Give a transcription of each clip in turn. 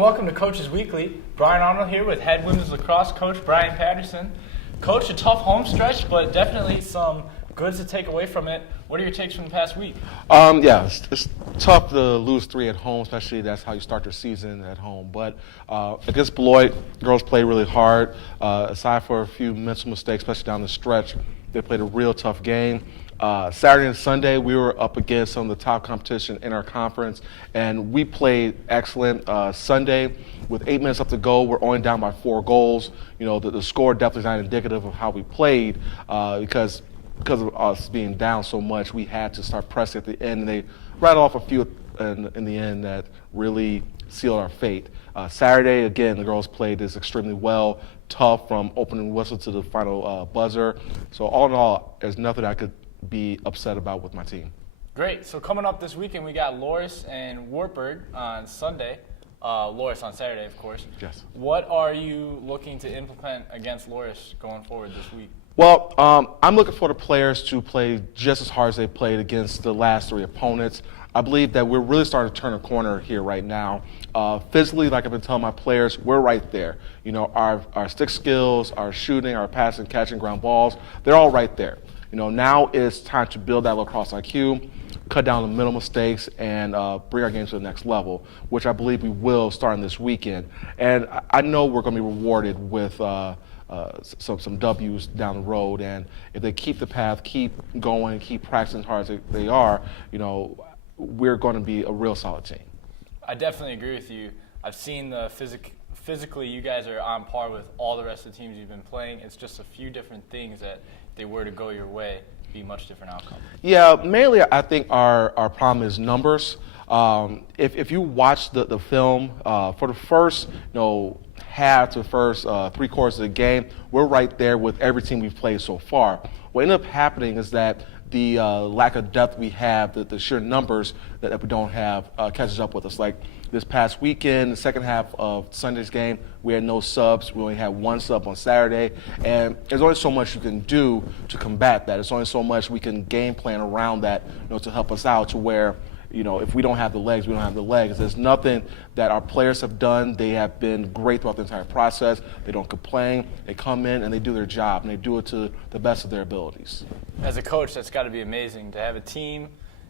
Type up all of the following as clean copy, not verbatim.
and welcome to Coach's Weekly. Brian Arnold here with head women's lacrosse coach Brian Patterson. Coach, a tough home stretch, but definitely some goods to take away from it. What are your takes from the past week? It's tough to lose 3 at home, especially that's how you start your season at home. But against Beloit, girls played really hard. Aside for a few mental mistakes, especially down the stretch, they played a real tough game. Saturday and Sunday, we were up against some of the top competition in our conference, and we played excellent. Sunday, with 8 minutes left to go, we're only down by 4 goals. You know, the score definitely is not indicative of how we played because of us being down so much, we had to start pressing at the end, and they rattled off a few in the end that really sealed our fate. Saturday, again, the girls played this extremely well, tough from opening whistle to the final buzzer. So all in all, there's nothing I could be upset about with my team. Great. So coming up this weekend, we got Lacrosse and Wartburg on Sunday. Lacrosse on Saturday, of course. Yes. What are you looking to implement against Lacrosse going forward this week? Well, I'm looking for the players to play just as hard as they played against the last 3 opponents. I believe that we're really starting to turn a corner here right now. Physically, like I've been telling my players, we're right there. You know, our stick skills, our shooting, our passing, catching ground balls, they're all right there. You know, now it's time to build that lacrosse IQ, cut down the mental mistakes, and bring our game to the next level, which I believe we will starting this weekend. And I know we're going to be rewarded with some W's down the road. And if they keep the path, keep going, keep practicing as hard as they are, you know, we're going to be a real solid team. I definitely agree with you. I've seen the physically you guys are on par with all the rest of the teams you've been playing. It's just a few different things that if they were to go your way, be much different outcome. Yeah, mainly I think our problem is numbers. If you watch the film, for the first half to the first 3 quarters of the game, we're right there with every team we've played so far. What ended up happening is that the lack of depth we have, the sheer numbers that we don't have catches up with us. Like this past weekend, the second half of Sunday's game, we had no subs. We only had 1 sub on Saturday. And there's only so much you can do to combat that. There's only so much we can game plan around that, to help us out to where, if we don't have the legs, we don't have the legs. There's nothing that our players have done. They have been great throughout the entire process. They don't complain. They come in and they do their job, and they do it to the best of their abilities. As a coach, that's got to be amazing to have a team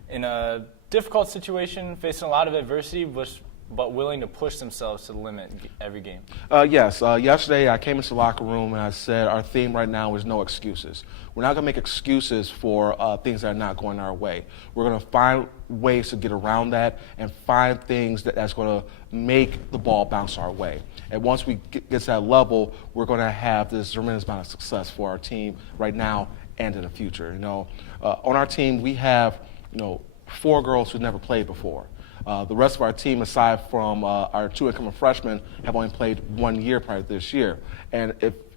in a difficult situation, facing a lot of adversity, but willing to push themselves to the limit every game. Yes. Yesterday, I came into the locker room and I said our theme right now is no excuses. We're not going to make excuses for things that are not going our way. We're going to find ways to get around that and find things that's going to make the ball bounce our way. And once we get to that level, we're going to have this tremendous amount of success for our team right now and in the future. On our team, we have 4 girls who've never played before. The rest of our team, aside from our 2 incoming freshmen, have only played 1 year prior to this year. And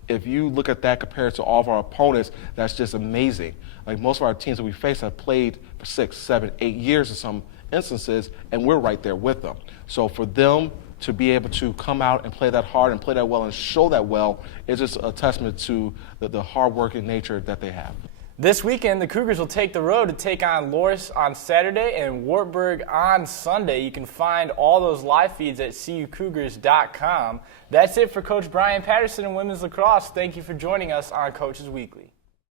if you look at that compared to all of our opponents, that's just amazing. Like most of our teams that we face have played for 6, 7, 8 years in some instances, and we're right there with them. So for them to be able to come out and play that hard and play that well and show that well is just a testament to the hard-working nature that they have. This weekend, the Cougars will take the road to take on Lacrosse on Saturday and Wartburg on Sunday. You can find all those live feeds at CUCougars.com. That's it for Coach Brian Patterson and Women's Lacrosse. Thank you for joining us on Coach's Weekly.